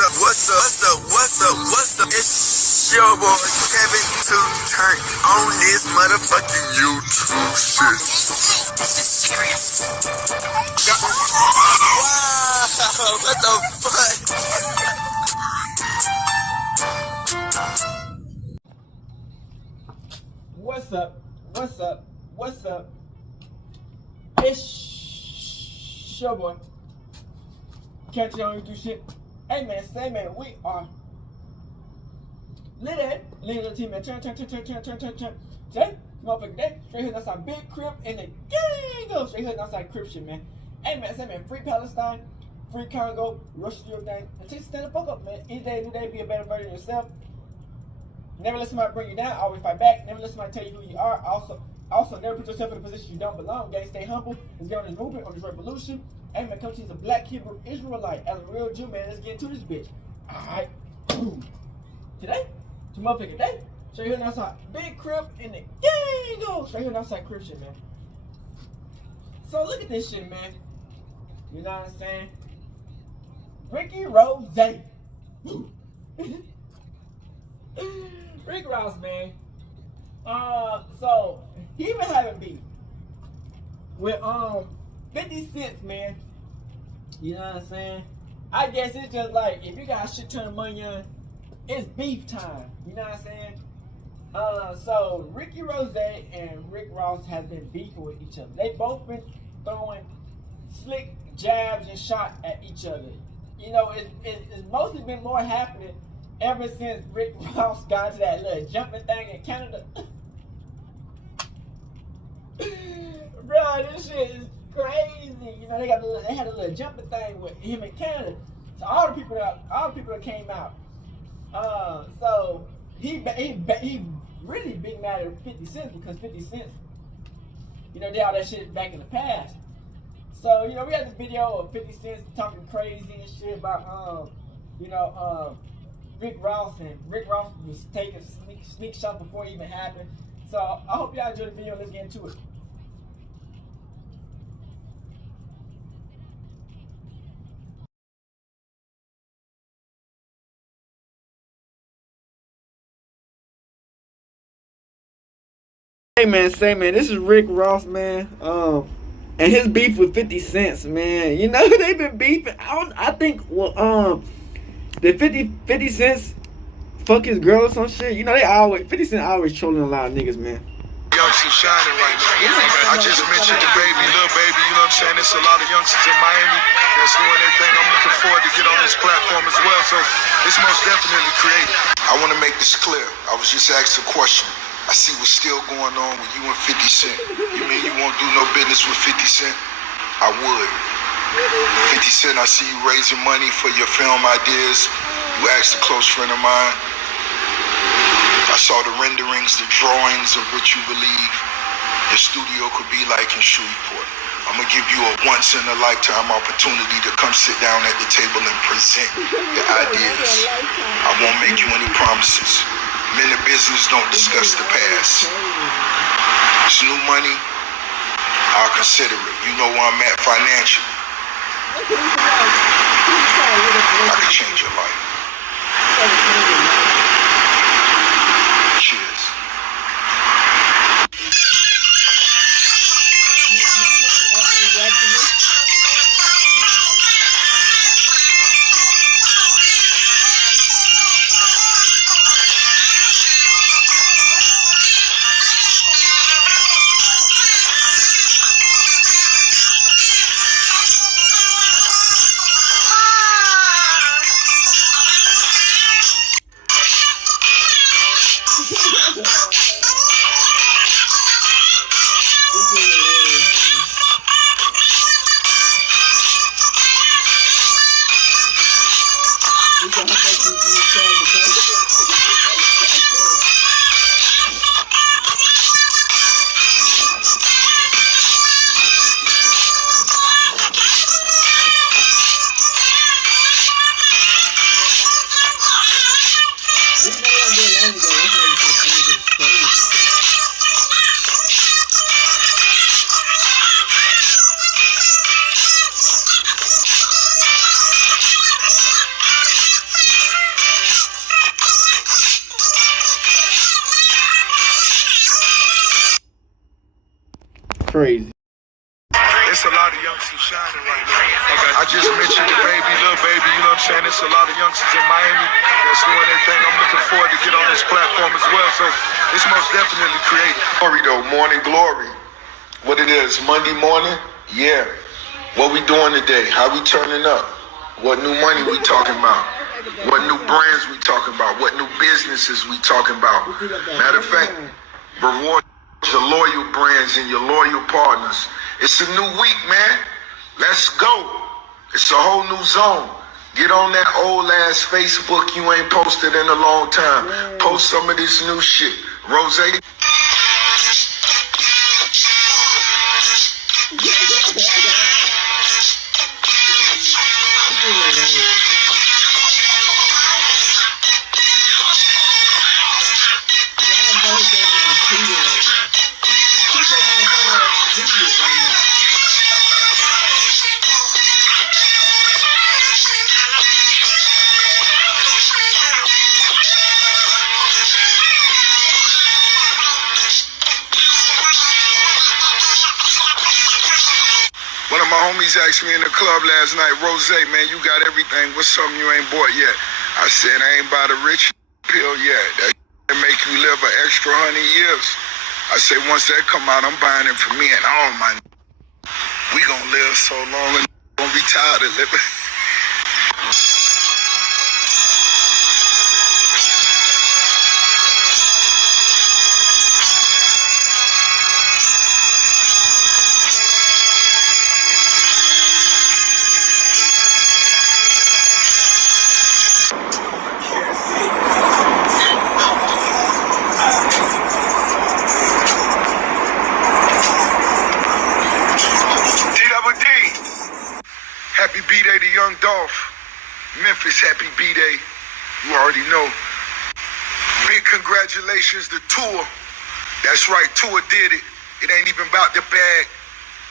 what's up? It's your boy Kevin to turn on this motherfucking YouTube shit. This is serious. Wow, what the fuck? What's up? What's up? What's up? It's your boy. Catch you on YouTube shit. Hey man, say man, we are lit team man. Turn. Today, motherfucking day, straight here outside Big Crib and the gang of straight here outside Crib shit, man. Hey man, say man, free Palestine, free Congo, Russia do your thing, and take stand the fuck up, man. Each day, new day, be a better version of yourself. Never let somebody bring you down, always fight back. Never let somebody tell you who you are. Also, never put yourself in a position you don't belong. Gang, stay humble. Let's get on this movement, on this revolution. Hey man, come to the Black Hebrew Israelite as a real Jew, man. Let's get into this bitch. Alright. Today, to motherfucking day. Straight here outside Big Crib in the gang go. Straight here outside Crib shit, man. So look at this shit, man. You know what I'm saying? Ricky Rose. Rick Ross, man. So he been having beef with 50 cents, man. You know what I'm saying? I guess it's just like if you got a shit ton of money on, it's beef time. You know what I'm saying? So Ricky Rose and Rick Ross have been beefing with each other. They both been throwing slick jabs and shots at each other. You know, it's mostly been more happening ever since Rick Ross got to that little jumping thing in Canada. Bro, this shit is crazy. You know, they had a little jumping thing with him in Canada. So all the people that came out. So he really big mad at 50 cents because 50 cents, you know, did all that shit back in the past. So, you know, we had this video of 50 cents talking crazy and shit about Rick Ross, and Rick Ross was taking sneak shots before it even happened. So I hope y'all enjoyed the video. Let's get into it. Hey man, say man, this is Rick Ross, man. And his beef with 50 cents, man. You know, they've been beefing. I think the 50 cents fuck his girl or some shit. You know, 50 Cent always trolling a lot of niggas, man. Youngsters shining right now. I just mentioned the baby, little baby, you know what I'm saying? There's a lot of youngsters in Miami that's doing their thing. I'm looking forward to get on this platform as well. So it's most definitely creative. I want to make this clear. I was just asked a question. I see what's still going on with you and 50 Cent. You mean you won't do no business with 50 Cent? I would. 50 Cent, I see you raising money for your film ideas. You asked a close friend of mine. I saw the renderings, the drawings of what you believe your studio could be like in Shreveport. I'm going to give you a once-in-a-lifetime opportunity to come sit down at the table and present your ideas. I won't make you any promises. Men in business don't discuss the past. It's new money, I'll consider it. You know where I'm at financially. I can change your life. Cheers. crazy. It's a lot of youngsters shining right now. I just mentioned the baby, little baby, you know what I'm saying? It's a lot of youngsters in Miami that's doing their thing. I'm looking forward to get on this platform as well. So it's most definitely creative. Glory though, morning glory. What it is, Monday morning? Yeah. What we doing today? How we turning up? What new money we talking about? What new brands we talking about? What new businesses we talking about? Matter of fact, reward your loyal brands and your loyal partners. It's a new week, man. Let's go. It's a whole new zone. Get on that old ass Facebook you ain't posted in a long time. Post some of this new shit. Rose. One of my homies asked me in the club last night, Rose, man, you got everything. What's something you ain't bought yet? I said, I ain't bought a rich pill yet. That make you live an extra 100 years. I said, once that come out, I'm buying it for me and all my. We gonna live so long and gonna be tired of living. Happy B-Day to Young Dolph. Memphis, happy B-Day. You already know. Big congratulations to Tua. That's right, Tua did it. It ain't even about the bag.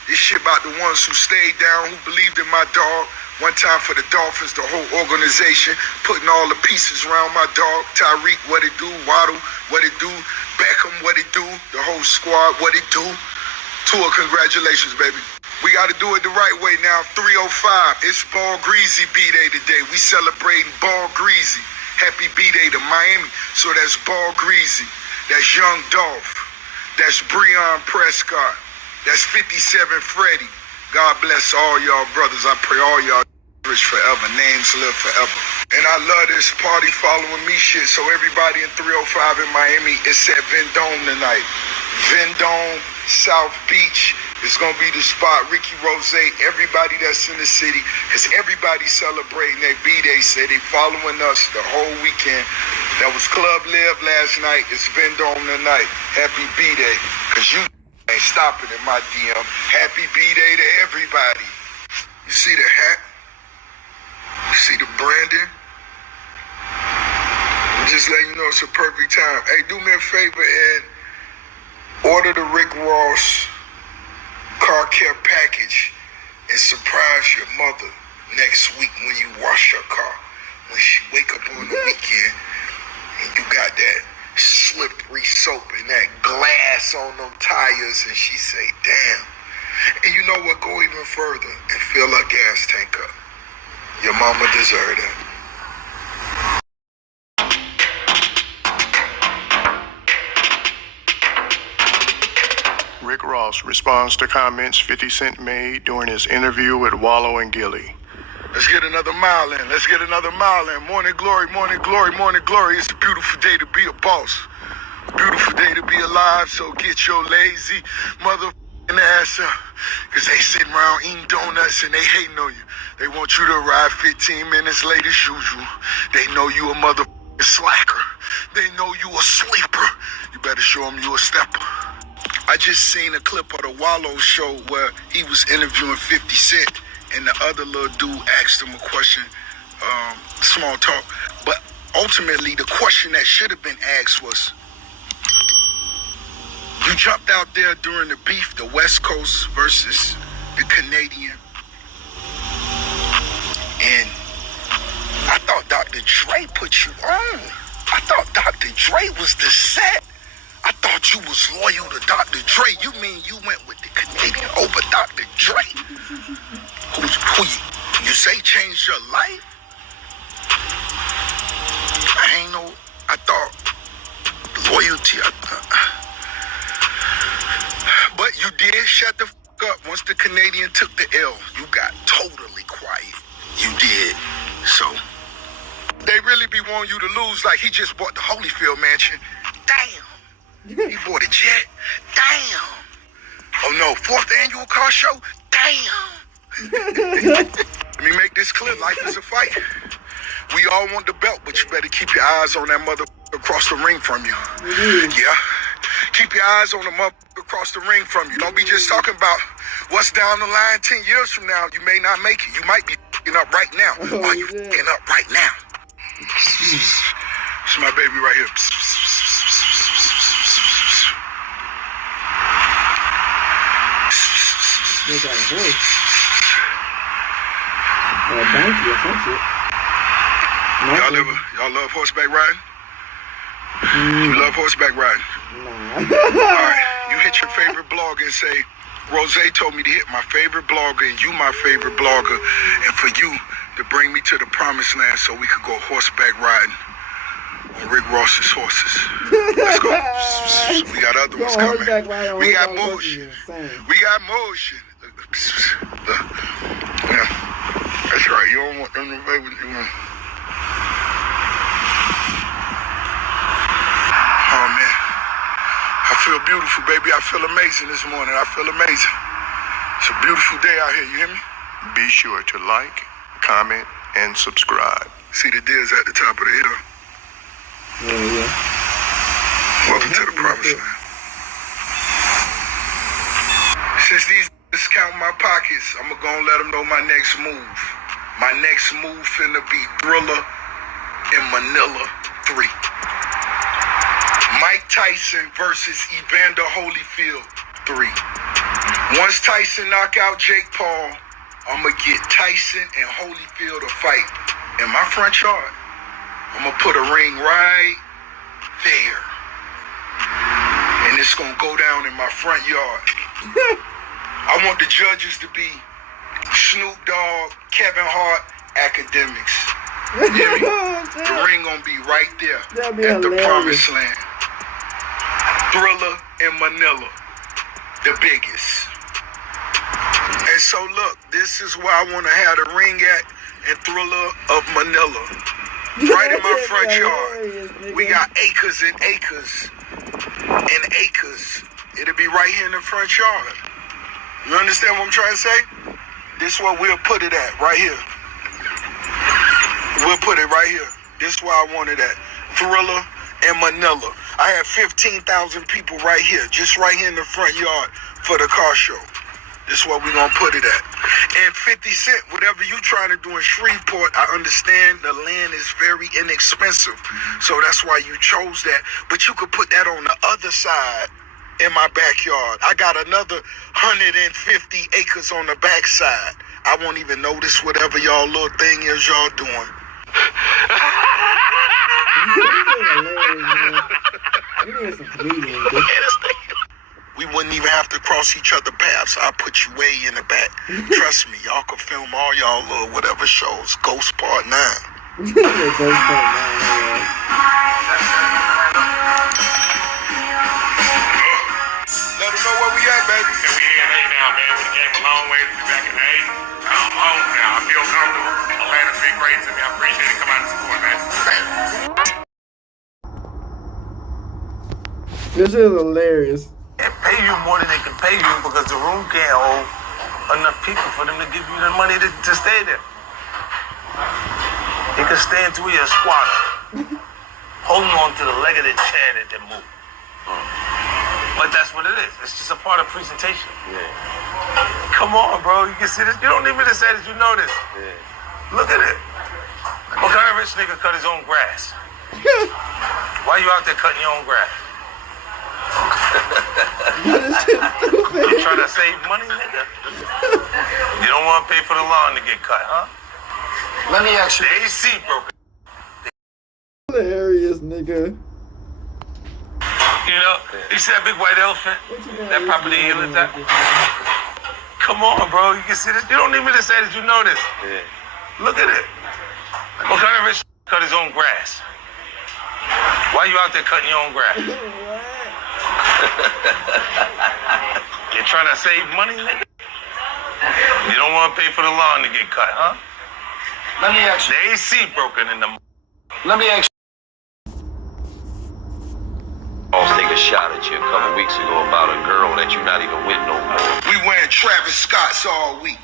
This shit about the ones who stayed down, who believed in my dog. One time for the Dolphins, the whole organization, putting all the pieces around my dog. Tyreek, what it do? Waddle, what it do? Beckham, what it do? The whole squad, what it do? Tua, congratulations, baby. We got to do it the right way now. 3:05. It's Ball Greasy B-Day today. We celebrating Ball Greasy. Happy B-Day to Miami. So that's Ball Greasy. That's Young Dolph. That's Breon Prescott. That's 57 Freddie. God bless all y'all brothers. I pray all y'all rich forever. Names live forever. And I love this party following me shit. So everybody in 3:05 in Miami, it's at Vendome tonight. Vendome, South Beach. It's going to be the spot. Ricky Rose, everybody that's in the city, because everybody celebrating their B-Day. Say they following us the whole weekend. That was Club Live last night. It's Vendome tonight. Happy B-Day. Because you ain't stopping in my DM. Happy B-Day to everybody. You see the hat? You see the branding? I'm just letting you know it's a perfect time. Hey, do me a favor and order the Rick Ross car care package and surprise your mother next week when you wash your car. When she wake up on the weekend and you got that slippery soap and that glass on them tires and she say, damn. And you know what, go even further and fill her gas tank up. Your mama deserve that. Rick Ross responds to comments 50 Cent made during his interview with Wallow and Gilly. Let's get another mile in. Let's get another mile in. Morning glory, morning glory, morning glory. It's a beautiful day to be a boss. Beautiful day to be alive, so get your lazy motherfucking ass up. Because they sitting around eating donuts and they hating on you. They want you to arrive 15 minutes late as usual. They know you a motherfucking slacker. They know you a sleeper. You better show them you a stepper. I just seen a clip of the Wallow show where he was interviewing 50 Cent and the other little dude asked him a question, small talk. But ultimately, the question that should have been asked was, you jumped out there during the beef, the West Coast versus the Canadian. And I thought Dr. Dre put you on. I thought Dr. Dre was the set. I thought you was loyal to Dr. Dre. You mean you went with the Maybe over Dr. Dre. Who you say changed your life? I thought loyalty. But you did shut the fuck up once the Canadian took the L. You got totally quiet. You did. So, they really be wanting you to lose like he just bought the Holyfield mansion. Damn. He bought a jet. Damn. Oh no, 4th annual car show? Damn. Let me make this clear. Life is a fight. We all want the belt, but you better keep your eyes on that mother across the ring from you. Yeah. Keep your eyes on the mother across the ring from you. Don't be just talking about what's down the line 10 years from now. You may not make it. You might be f***ing up right now. Are you f***ing up right now? It's my baby right here. They got a horse. Or a donkey or some shit. Y'all love horseback riding? You love horseback riding? Nah. Alright, you hit your favorite blogger and say, Rose told me to hit my favorite blogger and you my favorite blogger, and for you to bring me to the promised land so we could go horseback riding on Rick Ross's horses. Let's go. We got other ones coming. We got motion. We got motion. Yeah, that's right. You don't want them to play with you. Oh man, I feel beautiful, baby. I feel amazing this morning. I feel amazing. It's a beautiful day out here. You hear me? Be sure to like, comment, and subscribe. See the deers at the top of the hill. Yeah. Welcome to the promised land. Since these count my pockets, I'm gonna let them know my next move. My next move finna be Thriller in Manila 3. Mike Tyson versus Evander Holyfield 3. Once Tyson knock out Jake Paul, I'm gonna get Tyson and Holyfield a fight in my front yard. I'm gonna put a ring right there. And it's gonna go down in my front yard. I want the judges to be Snoop Dogg, Kevin Hart, academics. You hear me? The ring gonna be right there at the promised land. Thriller in Manila, the biggest. And so look, this is where I want to have the ring at in Thriller of Manila. Right in my front yard. We got acres and acres and acres. It'll be right here in the front yard. You understand what I'm trying to say? This is where we'll put it at, right here. We'll put it right here. This is where I want it at. Thriller and Manila. I have 15,000 people right here, just right here in the front yard for the car show. This is where we're going to put it at. And 50 Cent, whatever you trying to do in Shreveport, I understand the land is very inexpensive. So that's why you chose that. But you could put that on the other side in my backyard. I got another 150 acres on the backside. I won't even notice whatever y'all little thing is y'all doing. We wouldn't even have to cross each other's paths. I'll put you way in the back. Trust me, y'all can film all y'all little whatever shows. Ghost Part 9. Let them know where we at, baby. We in A now, man. We came a long way to be back in A. I'm home now. I feel comfortable. Atlanta's big great to me. I appreciate it. Come out and support, man. This is hilarious. They pay you more than they can pay you because the room can't hold enough people for them to give you the money to stay there. You can stay until you're a squatter, holding on to the leg of the chair that they move. But that's what it is. It's just a part of presentation. Yeah. Come on, bro. You can see this. You don't need me to say this. You know this. Yeah. Look at it. What kind of rich nigga cut his own grass? Why you out there cutting your own grass? You trying to save money, nigga? You don't want to pay for the lawn to get cut, huh? Let me ask you. The AC broke. Hilarious, nigga. You know, you see that big white elephant? That property he lived at? Come on, bro. You can see this. You don't need me to say that. You know this. Yeah. Look at it. What kind of rich cut his own grass? Why you out there cutting your own grass? You trying to save money, nigga? You don't want to pay for the lawn to get cut, huh? Let me ask you. The AC broken in the... Let me ask you. I'll take a shot at you a couple weeks ago about a girl that you're not even with no more. We wearing Travis Scotts all week.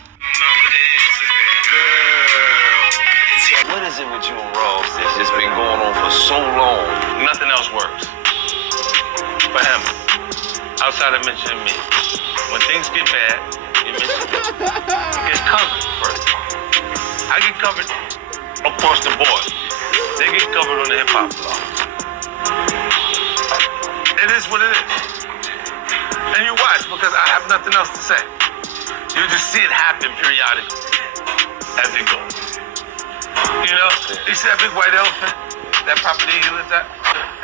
What is it with you and Ross? It's just been going on for so long. Nothing else works. For him. Outside of mentioning me. When things get bad, you mention me. You get covered first. I get covered across the board. They get covered on the hip-hop blogs. It is what it is. And you watch because I have nothing else to say. You just see it happen periodically as it goes. You know, you see that big white elephant? That property he lived at?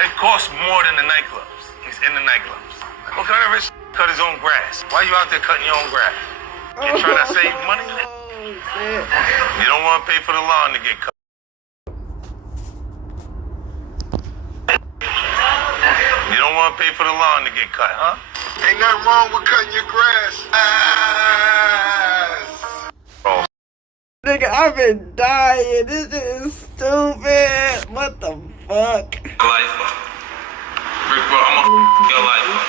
It costs more than the nightclubs. He's in the nightclubs. What kind of rich cut his own grass? Why you out there cutting your own grass? You trying to save money? You don't want to pay for the lawn to get cut. You don't want to pay for the lawn to get cut, huh? Ain't nothing wrong with cutting your grass. Nigga, I've been dying. This is stupid. What the fuck? Life up. Rick Ross, I'm gonna your life up.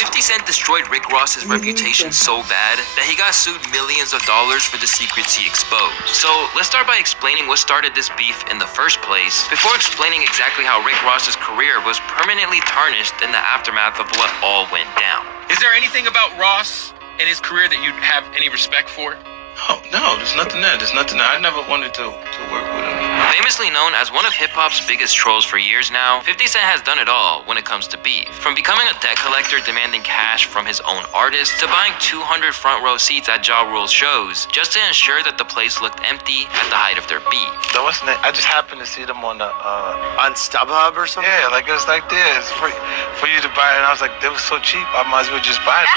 50 Cent destroyed Rick Ross's reputation so bad that he got sued millions of dollars for the secrets he exposed. So let's start by explaining what started this beef in the first place, before explaining exactly how Rick Ross's career was permanently tarnished in the aftermath of what all went down. Is there anything about Ross and his career that you'd have any respect for? Oh, no, there's nothing there. There's nothing there. I never wanted to work with him. Famously known as one of hip-hop's biggest trolls for years now, 50 Cent has done it all when it comes to beef. From becoming a debt collector demanding cash from his own artists, to buying 200 front row seats at Ja Rule's shows, just to ensure that the place looked empty at the height of their beef. So what's the name? I just happened to see them on the, On StubHub or something? yeah, like it was like this, for you to buy it. And I was like, they were so cheap, I might as well just buy it.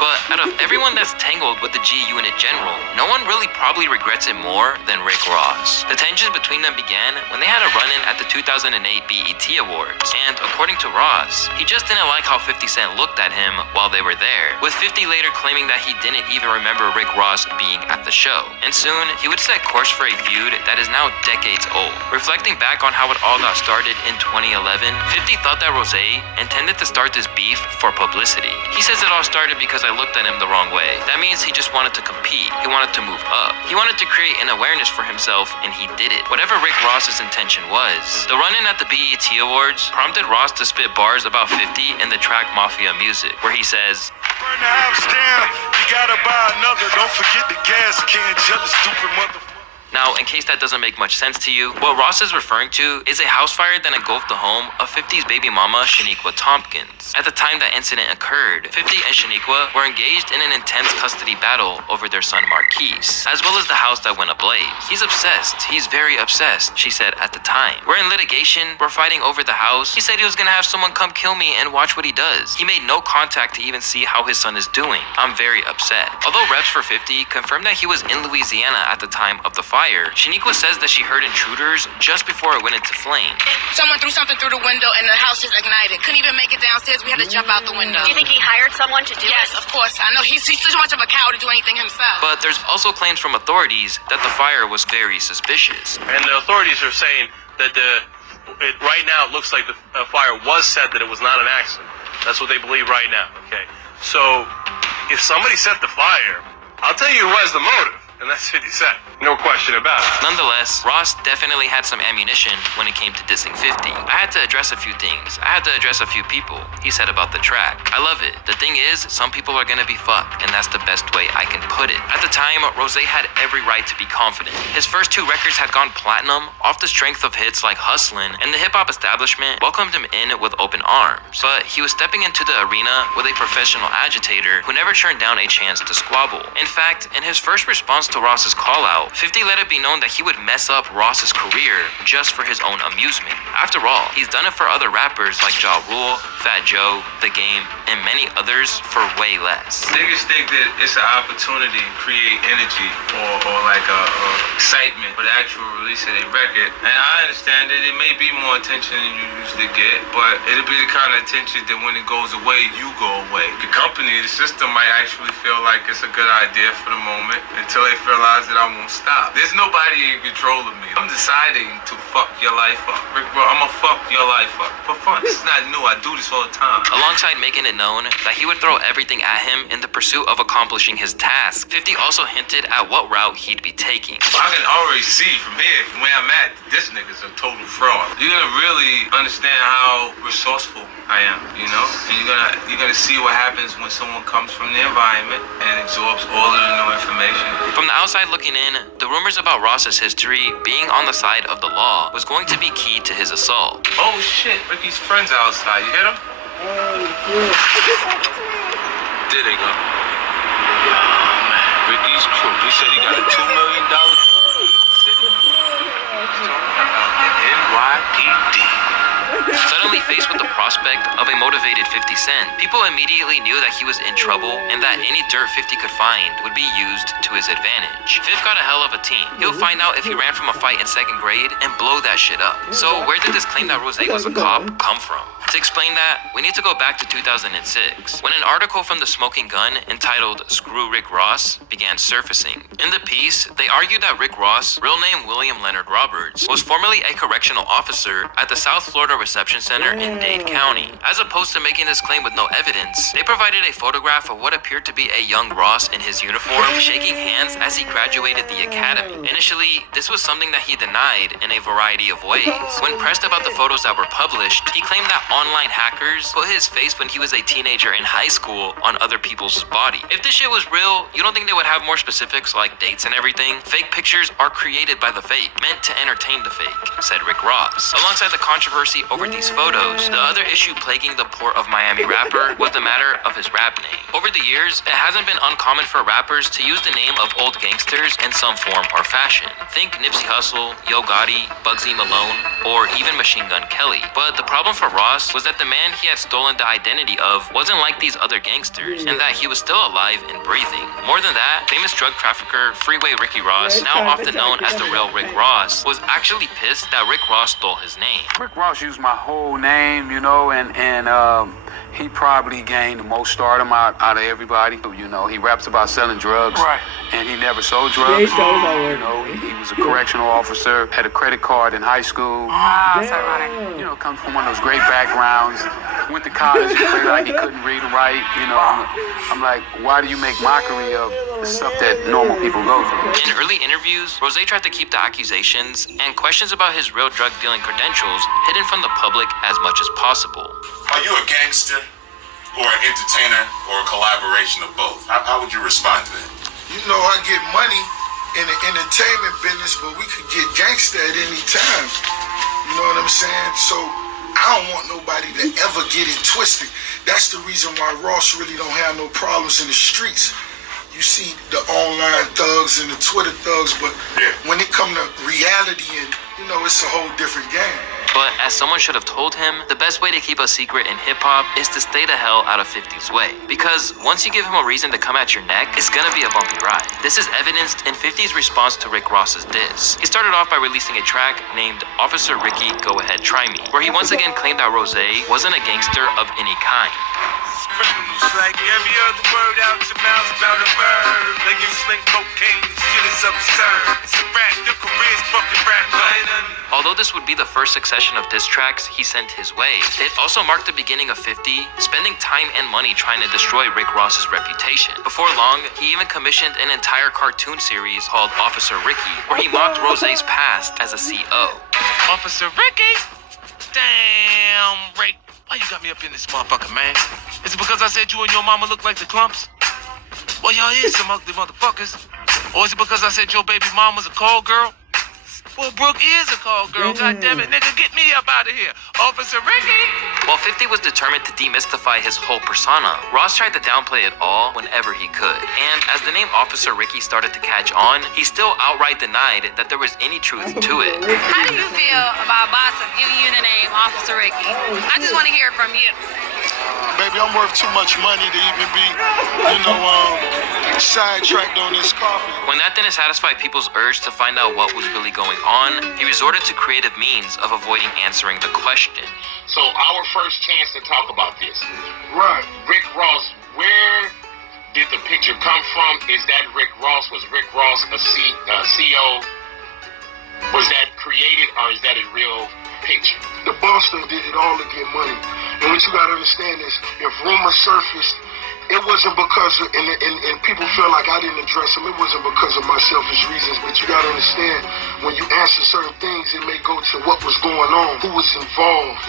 But out of everyone that's tangled with the G Unit General, no one really probably regrets it more than Rick Ross. The tensions between them began when they had a run-in at the 2008 BET Awards, and according to Ross, he just didn't like how 50 Cent looked at him while they were there, with 50 later claiming that he didn't even remember Rick Ross being at the show. And soon, he would set course for a feud that is now decades old. Reflecting back on how it all got started in 2011, 50 thought that Rose intended to start this beef for publicity. He says it all started because I looked at him the wrong way. That means he just wanted to compete. He wanted to move up. He wanted to create an awareness for himself, and he did it. Whatever Rick Ross's intention was, the run-in at the BET Awards prompted Ross to spit bars about 50 in the track Mafia Music, where he says, Burn the house down, you gotta buy another. Don't forget the gas can, jealous, stupid motherfucker. Now, in case that doesn't make much sense to you, what Ross is referring to is a house fire that engulfed the home of 50's baby mama, Shaniqua Tompkins. At the time that incident occurred, 50 and Shaniqua were engaged in an intense custody battle over their son Marquise, as well as the house that went ablaze. He's obsessed. He's very obsessed, she said at the time. We're in litigation. We're fighting over the house. He said he was gonna have someone come kill me and watch what he does. He made no contact to even see how his son is doing. I'm very upset. Although reps for 50 confirmed that he was in Louisiana at the time of the fire, Shaniqua says that she heard intruders just before it went into flame. Someone threw something through the window and the house just ignited. Couldn't even make it downstairs. We had to jump out the window. Do you think he hired someone to do it? Yes, of course. I know he's too much of a cow to do anything himself. But there's also claims from authorities that the fire was very suspicious. And the authorities are saying that right now it looks like the fire was set, that it was not an accident. That's what they believe right now. Okay. So if somebody set the fire, I'll tell you who has the motive. And that's 50 Cent. No question about it. Nonetheless, Ross definitely had some ammunition when it came to dissing 50. I had to address a few things. I had to address a few people, he said about the track. I love it. The thing is, some people are gonna be fucked, and that's the best way I can put it. At the time, Rose had every right to be confident. His first two records had gone platinum off the strength of hits like Hustlin', and the hip-hop establishment welcomed him in with open arms. But he was stepping into the arena with a professional agitator who never turned down a chance to squabble. In fact, in his first response to Ross's call out, 50 let it be known that he would mess up Ross's career just for his own amusement. After all, he's done it for other rappers like Ja Rule, Fat Joe, The Game, and many others for way less. Niggas think that it's an opportunity to create energy or like a excitement for the actual release of their record. And I understand that it may be more attention than you usually get, but it'll be the kind of attention that when it goes away, you go away. The company, the system might actually feel like it's a good idea for the moment until they realize that I won't stop. There's nobody in control of me. I'm deciding to fuck your life up. Rick, bro, I'm gonna fuck your life up for fun. It's not new. I do this all the time. Alongside making it known that he would throw everything at him in the pursuit of accomplishing his task, 50 also hinted at what route he'd be taking. I can already see from here, from where I'm at, this nigga's a total fraud. You're gonna really understand how resourceful I am, you know? And you're gonna see what happens when someone comes from the environment and absorbs all of the new information. From the outside looking in, the rumors about Ross's history being on the side of the law was going to be key to his assault. Oh shit, Ricky's friends are outside. You hit him? There they go. Ricky's crew. He said he got a $2 million crew in New York City. He's talking about NYPD. Suddenly faced with the prospect of a motivated 50 Cent, people immediately knew that he was in trouble and that any dirt 50 could find would be used to his advantage. Fifth got a hell of a team. He'll find out if he ran from a fight in 2nd grade and blow that shit up. So where did this claim that Rose was a cop come from? To explain that, we need to go back to 2006, when an article from The Smoking Gun entitled Screw Rick Ross began surfacing. In the piece, they argued that Rick Ross, real name William Leonard Roberts, was formerly a correctional officer at the South Florida Reception Center in Dade County. As opposed to making this claim with no evidence, they provided a photograph of what appeared to be a young Ross in his uniform shaking hands as he graduated the academy. Initially, this was something that he denied in a variety of ways. When pressed about the photos that were published, he claimed that online hackers put his face when he was a teenager in high school on other people's body. If this shit was real, you don't think they would have more specifics like dates and everything? Fake pictures are created by the fake, meant to entertain the fake, said Rick Ross. Alongside the controversy over these photos, the other issue plaguing the Port of Miami rapper was the matter of his rap name. Over the years, it hasn't been uncommon for rappers to use the name of old gangsters in some form or fashion. Think Nipsey Hussle, Yo Gotti, Bugsy Malone, or even Machine Gun Kelly. But the problem for Ross was that the man he had stolen the identity of wasn't like these other gangsters, and that he was still alive and breathing. More than that, famous drug trafficker Freeway Ricky Ross, now often known as the real Rick Ross, was actually pissed that Rick Ross stole his name. Rick Ross used my whole name, you know, and he probably gained the most stardom out of everybody. You know, he raps about selling drugs, right, and he never sold drugs. You know, he was a correctional officer, had a credit card in high school. You know, comes from one of those great backgrounds. Went to college and played like he couldn't read and write. You know, I'm like, why do you make mockery of the stuff that normal people go through? In early interviews, Rose tried to keep the accusations and questions about his real drug dealing credentials hidden from the public as much as possible. Are you a gangster or an entertainer or a collaboration of both? How would you respond to that? You know, I get money in the entertainment business, but we could get gangster at any time. You know what I'm saying? So I don't want nobody to ever get it twisted. That's the reason why Ross really don't have no problems in the streets. You see the online thugs and the Twitter thugs, but when it come to reality, and you know, it's a whole different game. But as someone should have told him, the best way to keep a secret in hip-hop is to stay the hell out of 50's way. Because once you give him a reason to come at your neck, it's gonna be a bumpy ride. This is evidenced in 50's response to Rick Ross's diss. He started off by releasing a track named Officer Ricky, Go Ahead Try Me, where he once again claimed that Rose wasn't a gangster of any kind. Like every other word out your mouth about a bird. Like you sling cocaine, this shit is absurd. It's a rap, your career's fucking rap. Although this would be the first succession of diss tracks he sent his way, it also marked the beginning of 50 spending time and money trying to destroy Rick Ross's reputation. Before long, he even commissioned an entire cartoon series called Officer Ricky, where he mocked Rose's past as a CO. Officer Ricky? Damn, Rick. Why you got me up in this motherfucker, man? Is it because I said you and your mama look like the Clumps? Well, y'all is some ugly motherfuckers. Or is it because I said your baby mama's a call girl? Well, Brooke is a call girl. God damn it, nigga, get me up out of here. Officer Ricky! While 50 was determined to demystify his whole persona, Ross tried to downplay it all whenever he could. And as the name Officer Ricky started to catch on, he still outright denied that there was any truth to it. How do you feel about Bossa giving you the name Officer Ricky? I just want to hear it from you. Baby, I'm worth too much money to even be, sidetracked on this carpet. When that didn't satisfy people's urge to find out what was really going on, he resorted to creative means of avoiding answering the question. So our first chance to talk about this. Right. Rick Ross, where did the picture come from? Is that Rick Ross? Was Rick Ross a CO? Was that created or is that a real picture? The Boston did it all to get money. And what you gotta understand is, if rumors surfaced, it wasn't because of, and people feel like I didn't address them, it wasn't because of my selfish reasons, but you gotta understand, when you answer certain things, it may go to what was going on, who was involved,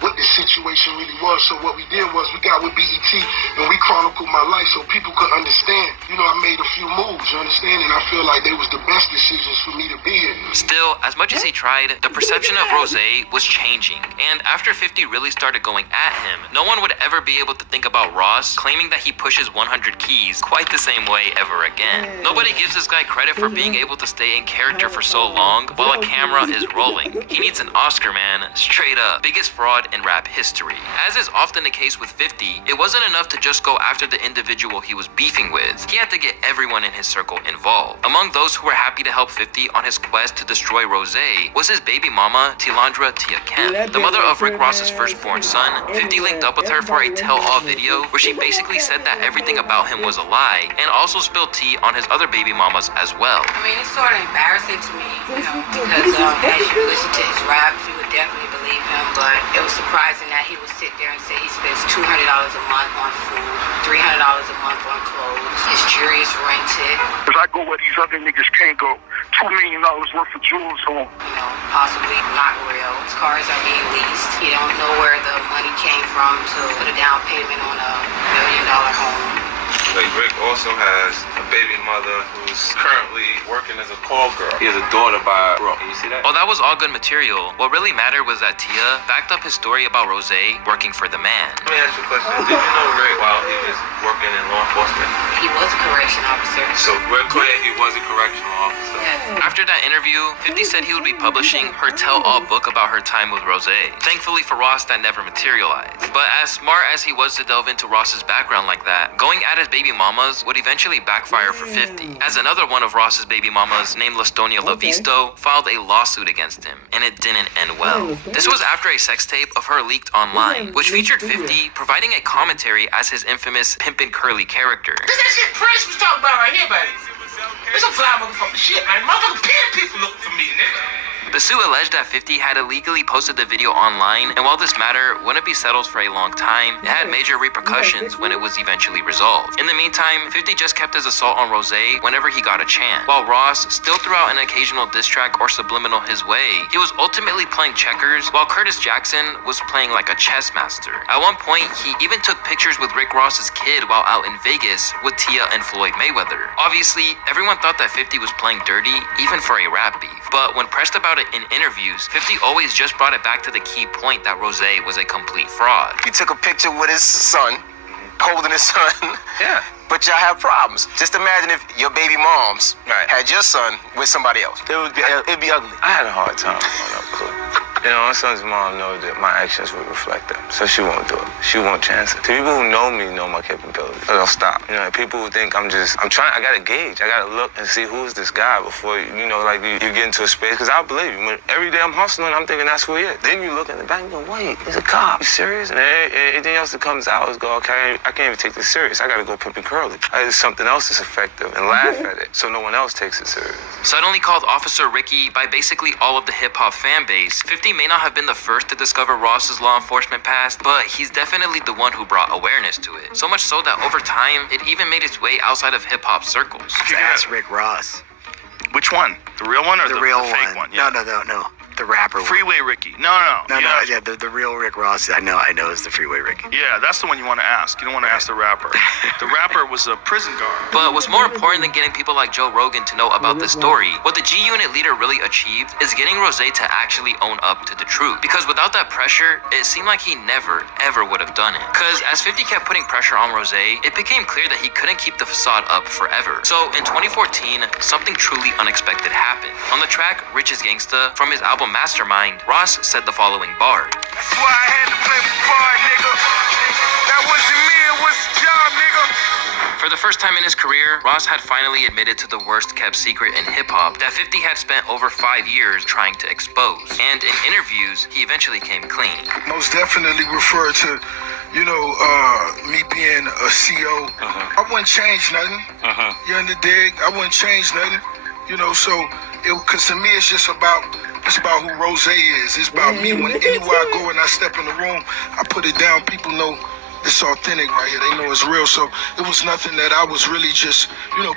what the situation really was. So what we did was we got with BET and we chronicled my life so people could understand. I made a few moves, you understand? And I feel like they was the best decisions for me to be here. Still, as much as he tried, the perception of Rose was changing. And after 50 really started going at him, no one would ever be able to think about Ross claiming that he pushes 100 keys quite the same way ever again. Nobody gives this guy credit for being able to stay in character for so long while a camera is rolling. He needs an Oscar, man. Straight up. Biggest fraud in rap history. As is often the case with 50, it wasn't enough to just go after the individual he was beefing with. He had to get everyone in his circle involved. Among those who were happy to help 50 on his quest to destroy Rose was his baby mama, Tilandra Tia Kemp. The mother of Rick Ross's firstborn son, 50 linked up with her for a tell-all video where she basically said that everything about him was a lie and also spilled tea on his other baby mamas as well. I mean, it's sort of embarrassing to me, because as you listen to his raps, you would definitely believe him, but it was surprising that he would sit there and say he spends $200 a month on food, $300 a month on clothes, his jury is rented. If I go where these other niggas can't go, $2 million worth of jewels on. Possibly not real. His cars are being leased. He don't know where the money came from to put a down payment on a $1 million home. Like, Rick also has a baby mother who's currently working as a call girl. He has a daughter by Brooke. You see that? While that was all good material, what really mattered was that Tia backed up his story about Rose working for the man. Let me ask you a question. Did you know Rick while he was working in law enforcement? He was a correction officer. So we're clear he was a correctional officer. Yes. After that interview, 50 said he would be publishing her tell-all book about her time with Rose. Thankfully for Ross, that never materialized. But as smart as he was to delve into Ross's background like that, going at his baby mamas would eventually backfire for 50, as another one of Ross's baby mamas, named Lastonia Lavisto, filed a lawsuit against him, and it didn't end well. This was after a sex tape of her leaked online, which featured 50 providing a commentary as his infamous Pimpin' Curly character. This that shit Prince was talking about right here, buddy. It's a fly motherfucking shit, man. Motherfucking people looking for me, nigga. The suit alleged that 50 had illegally posted the video online, and while this matter wouldn't be settled for a long time, it had major repercussions when it was eventually resolved. In the meantime, 50 just kept his assault on Rose whenever he got a chance, while Ross still threw out an occasional diss track or subliminal his way. He was ultimately playing checkers, while Curtis Jackson was playing like a chess master. At one point, he even took pictures with Rick Ross's kid while out in Vegas with Tia and Floyd Mayweather. Obviously, everyone thought that 50 was playing dirty, even for a rap beef, but when pressed about it in interviews, 50 always just brought it back to the key point that Rose was a complete fraud. You took a picture with his son, holding his son. Yeah. But y'all have problems. Just imagine if your baby moms had your son with somebody else. It'd be ugly. I had a hard time growing up, cool. My son's mom knows that my actions would reflect that, so she won't do it. She won't chance it. The people who know me know my capabilities. They'll stop. People who think I gotta gauge. I gotta look and see who's this guy before, you get into a space. Because I believe you. Every day I'm hustling, I'm thinking that's who he is. Then you look in the back and go, wait, he's a cop. You serious? And anything else that comes out is go, okay, I can't even take this serious. I gotta go Pimpin' Curly. There's something else that's effective and laugh at it, so no one else takes it serious. Suddenly called Officer Ricky by basically all of the hip-hop fan base, 50 may not have been the first to discover Ross's law enforcement past, but he's definitely the one who brought awareness to it. So much so that over time, it even made its way outside of hip-hop circles. That's Rick Ross. Which one? The real one or the real fake one? Yeah. No. the rapper Freeway Ricky. No. Yeah, the real Rick Ross. I know is the Freeway Ricky. Yeah, that's the one you want to ask. You don't want to ask the rapper. The rapper was a prison guard. But what's more important than getting people like Joe Rogan to know about this story, what the G Unit leader really achieved is getting Rose to actually own up to the truth. Because without that pressure, it seemed like he never, ever would have done it. Because as 50 kept putting pressure on Rose, it became clear that he couldn't keep the facade up forever. So in 2014, something truly unexpected happened. On the track Rich is Gangsta from his album Mastermind, Ross said the following bar. That's why I had to play my part, nigga. That wasn't me, it was the job, nigga. For the first time in his career, Ross had finally admitted to the worst kept secret in hip-hop that 50 had spent over 5 years trying to expose. And in interviews, he eventually came clean. Most definitely refer to, me being a CO. I wouldn't change nothing. You under dig? I wouldn't change nothing. Because to me, it's about who Rose is. It's about me. Anywhere I go and I step in the room, I put it down. People know it's authentic right here. They know it's real. So it was nothing that I was really just,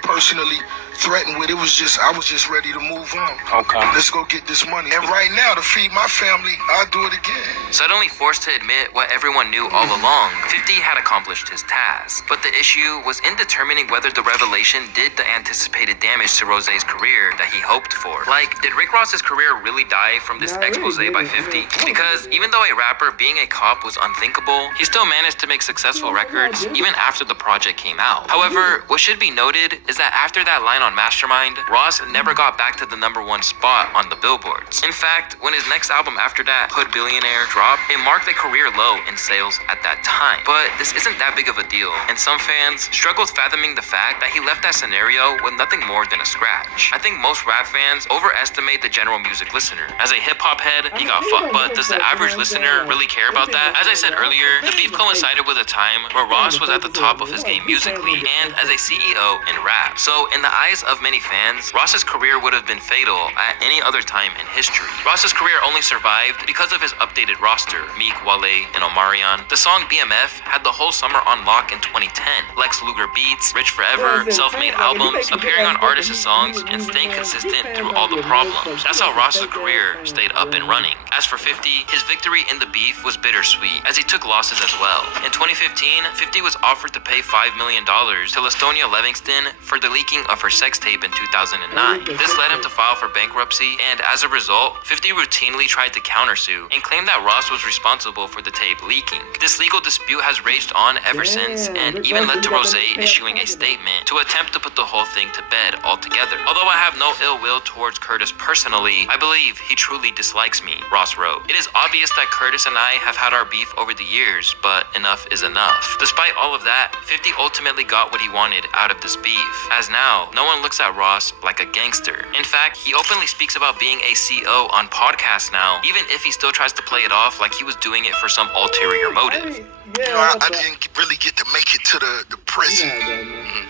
personally threatened with. I was just ready to move on. Okay. Let's go get this money. And right now, to feed my family, I'll do it again. Suddenly forced to admit what everyone knew all along, 50 had accomplished his task. But the issue was in determining whether the revelation did the anticipated damage to Rose's career that he hoped for. Like, did Rick Ross's career really die from this expose by 50? Because even though a rapper being a cop was unthinkable, he still managed to make successful records even after the project came out. However, what should be noted is that after that line on Mastermind, Ross never got back to the #1 spot on the billboards. In fact, when his next album after that, Hood Billionaire, dropped, it marked a career low in sales at that time. But this isn't that big of a deal, and some fans struggled fathoming the fact that he left that scenario with nothing more than a scratch. I think most rap fans overestimate the general music listener. As a hip-hop head, he got fucked, but does the average listener really care about that? As I said earlier, the beef coincided with a time where Ross was at the top of his game musically and as a CEO in rap. So in the eyes of many fans, Ross's career would have been fatal at any other time in history. Ross's career only survived because of his updated roster, Meek, Wale, and Omarion. The song BMF had the whole summer on lock in 2010. Lex Luger beats, Rich Forever, self-made albums, appearing on artists' songs, and staying consistent through all the problems. That's how Ross's career stayed up and running. As for 50, his victory in the beef was bittersweet, as he took losses as well. In 2015, 50 was offered to pay $5 million to Lastonia Livingston for the leaking of her sex tape in 2009. This led him to file for bankruptcy, and as a result, 50 routinely tried to countersue and claimed that Ross was responsible for the tape leaking. This legal dispute has raged on ever since, and even led to Rose issuing a statement to attempt to put the whole thing to bed altogether. Although I have no ill will towards Curtis personally, I believe he truly dislikes me, Ross wrote. It is obvious that Curtis and I have had our beef over the years, but enough is enough. Despite all of that, 50 ultimately got what he wanted out of this beef, as now, no one looks at Ross like a gangster. In fact, he openly speaks about being a CO on podcasts now, even if he still tries to play it off like he was doing it for some ulterior motive. I didn't really get to make it to the prison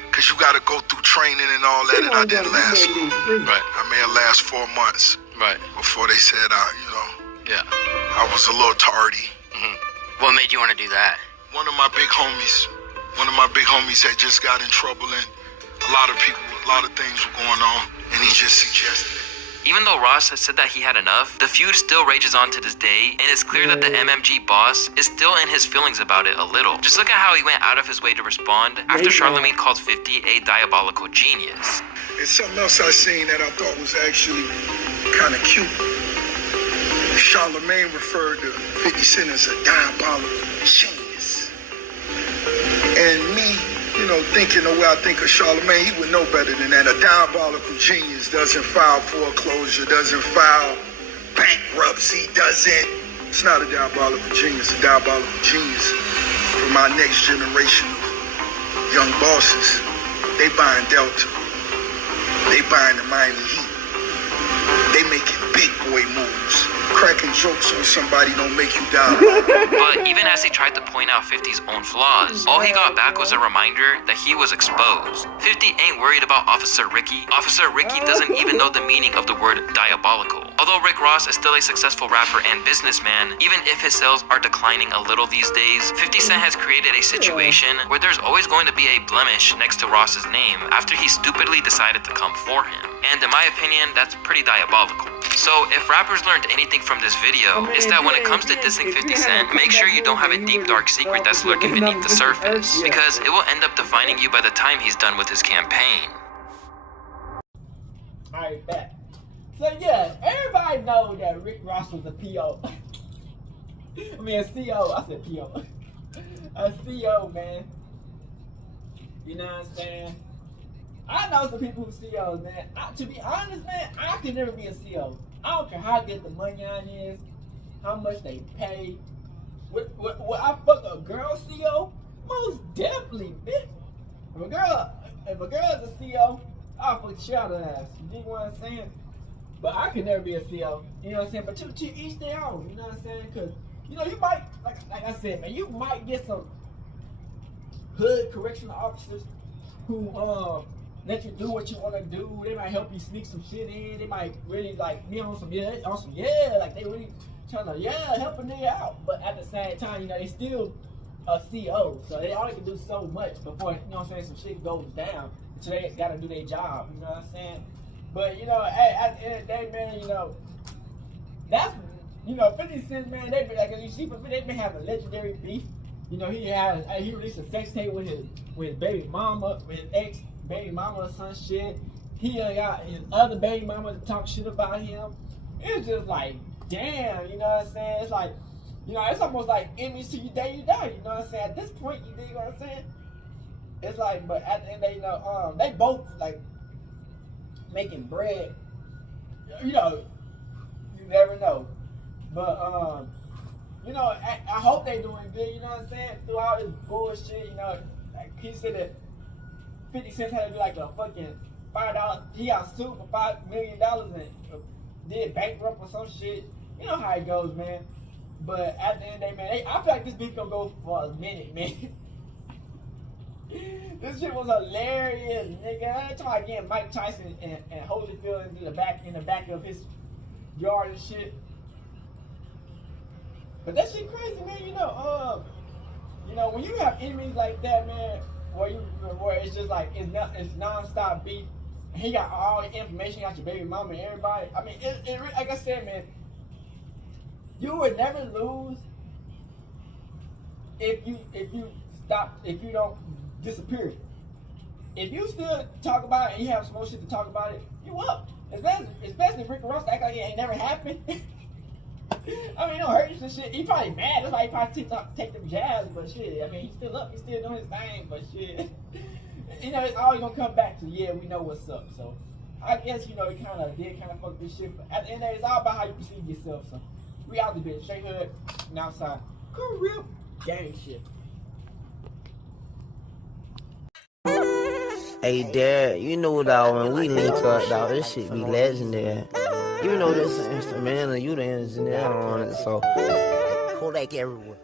because you got to go through training and all that, and I didn't last long. Right. I may have last 4 months. Right. Before they said, Yeah. I was a little tardy. What made you want to do that? One of my big homies had just got in trouble, and a lot of things were going on, and he just suggested it. Even though Ross has said that he had enough, the feud still rages on to this day, and it's clear that the MMG boss is still in his feelings about it a little. Just look at how he went out of his way to respond after Charlamagne called 50 a diabolical genius. And something else I seen that I thought was actually kind of cute. Charlamagne referred to 50 Cent as a diabolical genius. And me, thinking the way I think of Charlamagne, he would know better than that. A diabolical genius doesn't file foreclosure, doesn't file bankruptcy, it's not a diabolical genius. A diabolical genius for my next generation of young bosses. They buying Delta. They buying the Miami Heat. They making big boy moves. Cracking jokes on somebody don't make you die. But even as he tried to point out 50's own flaws, all he got back was a reminder that he was exposed. 50 ain't worried about Officer Ricky. Officer Ricky doesn't even know the meaning of the word diabolical. Although Rick Ross is still a successful rapper and businessman, even if his sales are declining a little these days, 50 Cent has created a situation where there's always going to be a blemish next to Ross's name after he stupidly decided to come for him. And in my opinion, that's pretty diabolical. So if rappers learned anything from this video, it's that when it comes to dissing 50 Cent, make sure you don't have a deep dark secret that's lurking beneath the surface, because it will end up defining you by the time he's done with his campaign. Alright, back. So yeah, everybody knows that Rick Ross was a PO. I mean a CO, I said PO. A CO, man. You know what I'm saying? I know some people who COs, man. To be honest, man, I could never be a CO. I don't care how good the money on is, how much they pay. Would I fuck a girl CO? Most definitely, bitch. If a girl is a CO, I'll fuck the shit out of her ass. You know what I'm saying? But I could never be a CO. You know what I'm saying? But to each their own. You know what I'm saying? Because, you know, you might, like I said, man, you might get some hood correctional officers who let you do what you want to do. They might help you sneak some shit in. They might really like be on some like they really trying to help a nigga out. But at the same time, you know, they still a CO, so they only can do so much before, you know what I'm saying, some shit goes down. So they gotta do their job. You know what I'm saying? But you know, at the end of the day, man, you know, that's 50 Cent, man. They been, like you see, they've been having legendary beef. You know, he released a sex tape with his baby mama, with his ex baby mama or some shit. He got his other baby mama to talk shit about him. It's just like, damn, you know what I'm saying? It's like, you know, it's almost like enemies to you day you die. You know what I'm saying? At this point, you dig what I'm saying? It's like, but at the end, they they both like making bread. You know, you never know. But you know, I hope they doing good. You know what I'm saying? Through all this bullshit, you know, like he said that 50 Cent had to be like a fucking $5. He got sued for $5 million and did bankrupt or some shit. You know how it goes, man. But at the end of the day, man, I feel like this beef gonna go for a minute, man. This shit was hilarious, nigga. I'm talking about getting Mike Tyson and Holyfield in the back of his yard and shit. But that shit crazy, man. You know, when you have enemies like that, man, where it's just like it's non-stop beef. And he got all the information out your baby mama and everybody. I mean, it like I said, man, you would never lose if you don't disappear. If you still talk about it and you have some more shit to talk about it, you up. Especially if Rick Ross act like it ain't never happened. I mean, it don't hurt you some shit. He probably mad. That's why he probably take them jabs, but shit. I mean, he's still up. He's still doing his thing, but shit. You know, it's always gonna come back to, yeah, we know what's up. So, I guess, you know, he kind of fuck this shit. But at the end of the day, it's all about how you perceive yourself. So, we out the bitch. Straight hood, and outside. Career gang shit. Hey, Dad, you know, dog, when we link up, dog, this shit be legendary. You know this is instrumental, you the engineer on it, so Kodak everywhere.